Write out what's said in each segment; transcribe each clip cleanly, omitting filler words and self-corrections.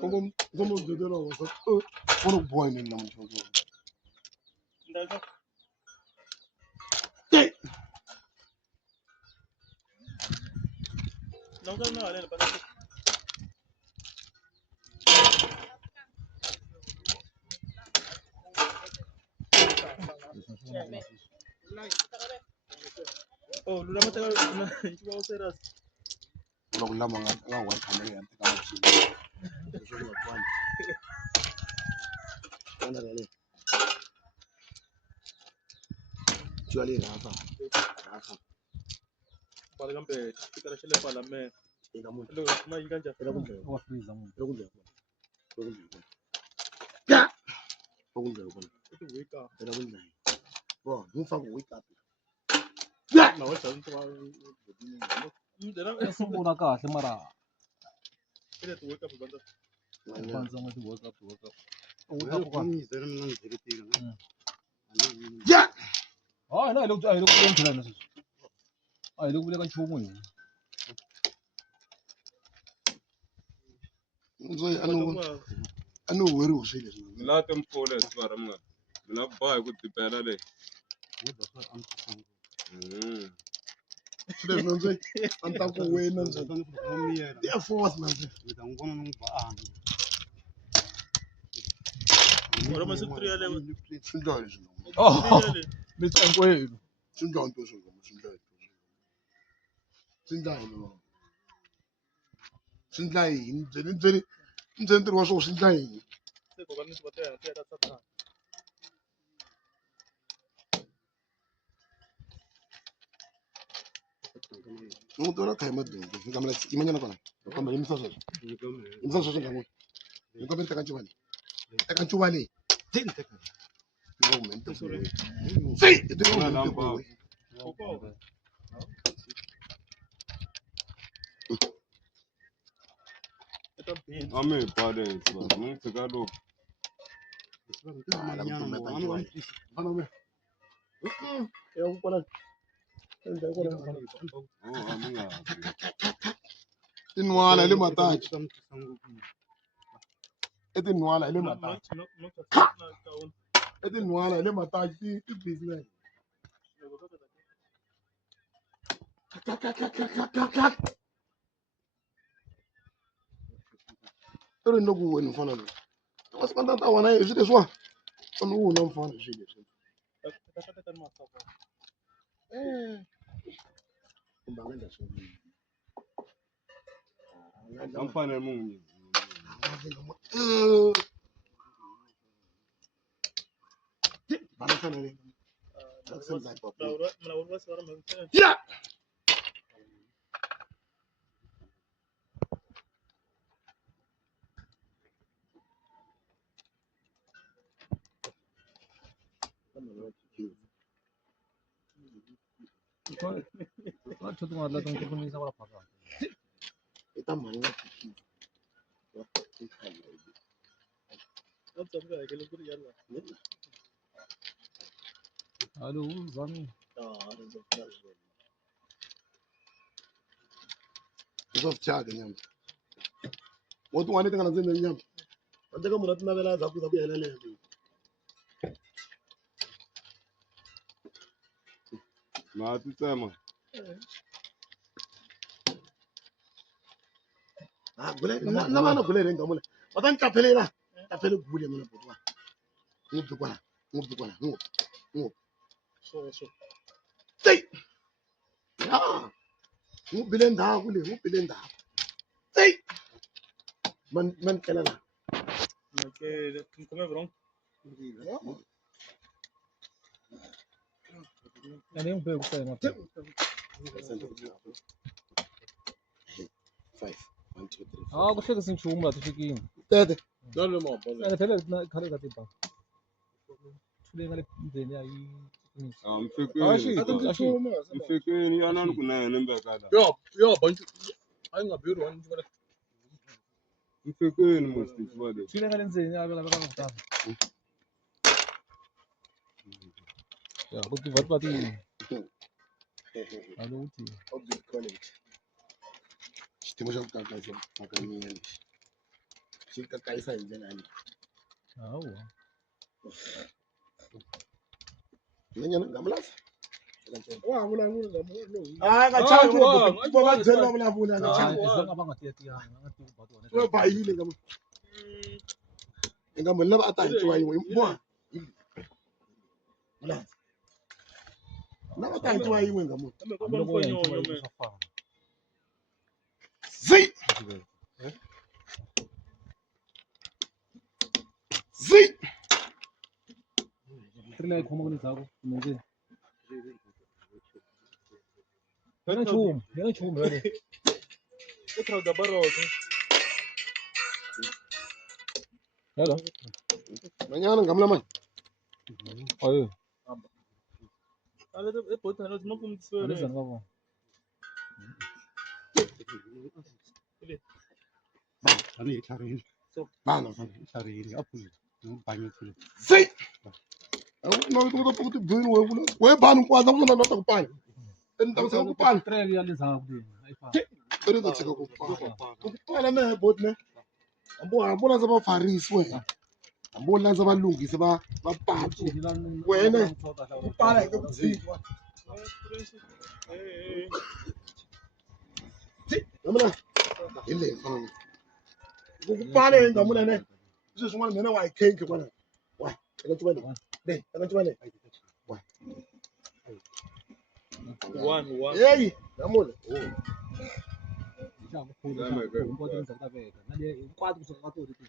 Como de la cosa. Uno bueno en la mucho. No, no, vale, para que oh, lula mata na ikiwa usera Unakulama nga wa kamera ya kama chini. Sio ni kwani. Ndio ndio. Tuale hapa. Hapa. para gambe tikara shele pala me Ikamu. lo ma inganja Era kunje. Wa freeze mu. Era kunje. Era kunje. Ya. Kunje kunje. itu weka Era kunje. Bro, mufa ku wake up. na wacha mtu wa ndera Nasungula kahle mara ile tu weka banda kwanza mu work up. Wewe kwa nini zera mna nzikitira? Ya. Ah, na lo kuyenza na sisi. Ai lo kubeka nchumu ni. Nzoyi anu weri usile. Mina tempole swara mga. Mina ba ku tipela le. Sile nzoyi anta ku wena nzoyi. Dia force manze. ora mas tu ya le Sinjani sino. Oh, mitsankwenu. Sinjani to sino. Sinjani. Sinjani no. Sinjani nzeni wa so sinjani. se ko kan tu bata ya ta ta Ngodora kai madu. Ngamla imanya na kana. Kama imsaso. Imsaso sinjani. Niko benta kanchwani. Kanchwani. Tente. Momento. Sei, eu tenho um momento. Ame pade swara. Mun tsaka do. Oh, aminga. Inuala ile mataji. Eti nuala ile mataji. no ta na ka un Eti nuala ile mataji ti business. Ero no ku wenu fana. Mas quando tá wana eu jide swa. Onu no fana jide. ta kan ma ka Kumbanga swa. Ampane mungi. Bana sana ni. na ora swara me Ya. Ko chotu madla tum ko ni sa wala phaka. Ita manga ki. अब सब का अकेले पूरी यार Alo zami. Soft chaga nyama. Watu wanita kana zenda nyama. Nataka mnatina vela za kuza kuelele. Ma tsema. Ah, gule na mana gule renga mule. Watan kapele la. Kapele gule muna potwa. Ngupi kwana. Ngupi. so Sei. Ah. Ngubile nda kule, ngubile nda. Sei. Man kelala. que come bron Ani um pego sai na. 5 1 2 3 Ah, ko chega assim chumba tu fiquei. Tete. no no mo Ele pele na cara da tipa. Chule ngale ndeni aí. Mfikeni yana kuna nembe kada. yo bantu ay nga biru wan jibala Mfikeni mustifade. Chule ngale ndeni abela baka mta. Ya, buti vat pati. Alo uti. College. Temos que colocar essa faca minha ali. chika kaisa indlela yani hawu nanyana ngamlazi Wangulangula ngamuntu. hayi ngachathi Hawu, ngoba bazela ulavula Hawu, ngachathi hawu. isanga bangatiyatiyana bangatiyubhatwana we bayile ngam ngam laba atantshiwa yin'we mbwa mlazi laba atantshiwa yin'we ngam Kambe ko ba mfonyolo me. zi zi trile khoma kuni zako nje yana chum yale Etra da baroko. yala nanyana ngamla man ayo Ale e botana no kumtswele. anizana ngabo bana zi we bani kwaza kuzona nota kupana endawusa kupana trile yale zako kudini ayifa teriza tsika kupana me bot ne ambona za bafarisi wena ambona za balungisi ba patu wena kupana ke kudzikwa ngamla ile fana kupana ngamula ne swi swin'wana mina wa ikenke kwana wa eka tshibane eka tshibane wa One. hey ngamula cha kukhulu cha umpoto nizaka veka nale kwati kusoka to leti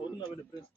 Awuna vele press.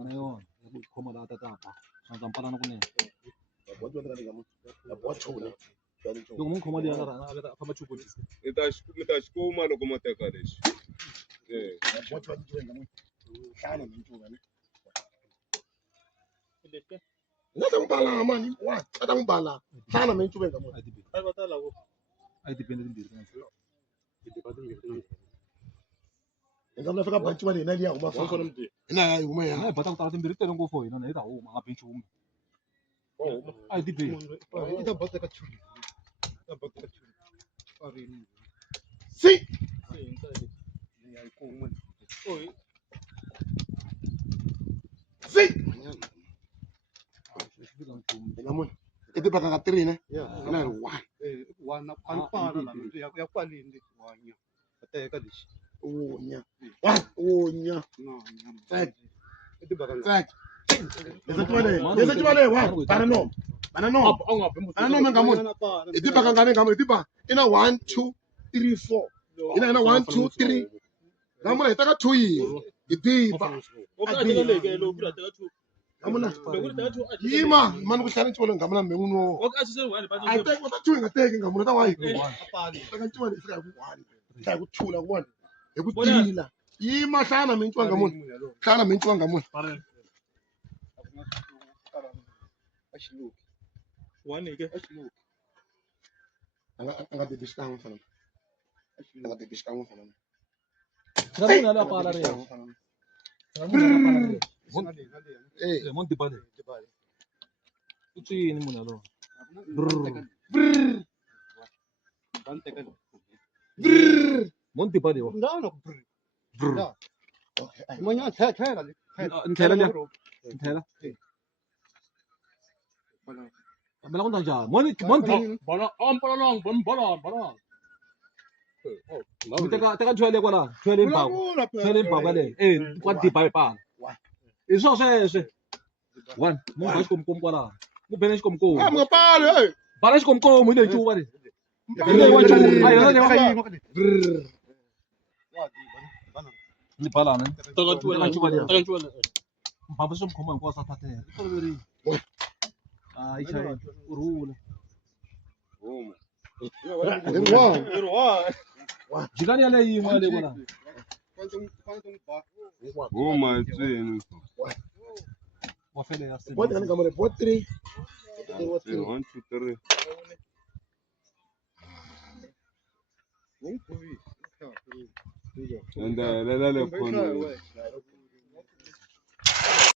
Anayo khoma la tata ngampala no kunene loko mun khoma liya na a famba chuku mi ta xikuma loko mo teka lexi ngata mbala mani wa ata mbala hlana menchuve ngamo Ai batala ko. ai depende timbirhi ngamla fika bantu bale nali ya uma fa Wangona mti. ina ya uma ya na bata ku tala timbirhi tele ngopfu hina na hi ta huma nga bench huma ai depende si Oi. si ngamo ete baka ka 3 ne ina ri 1 onya onya tsek leza tibale wa bana no ngamo ete baka ngane ngamo ete ba ina 1 2 3 4 ina 1 2 3 ngamo ita ka 2 yi iti ba Okatela leke lo kula tela tu. ngamona Bekuri tela tu. yima mani kuhlala ntshibolo ngamona menguno Okasise wani batho. ayiteki watathiwe ngateki ngamona ta wayi eka ntshibolo ifika hi ku 1 hlaya ku thula kubona hi ku tila yima hlana mentshiwa ngamona hlana mentshiwa ngamona Wani ke. anga bebi xikan'we mfana anga bebi xikan'we mfana ngamuna la pala re ngamuna la pala re eh mon dipale utsini munhu yalowo mon dipale wa nthlela liya nthlela ambela ku njani mon Bana ampala long bana. teka nthwele kwala nthwele impako le kwa dipa pala hi swo sweswe one mu ba xikomkomo kwala mu bene xikomkomo mngapale hey bana xikomkomo hi le cuva le hi le wa cuva ni balana Taka chuwa. mbaba swi mkhoma hinkwawo sa thatela i toloverile a yi chayi urhula huma jikani yaleyo yin'we yale kwala huma tsini wa fele ya bot kan ngamona bot 3 1 2 3 ende lelele khona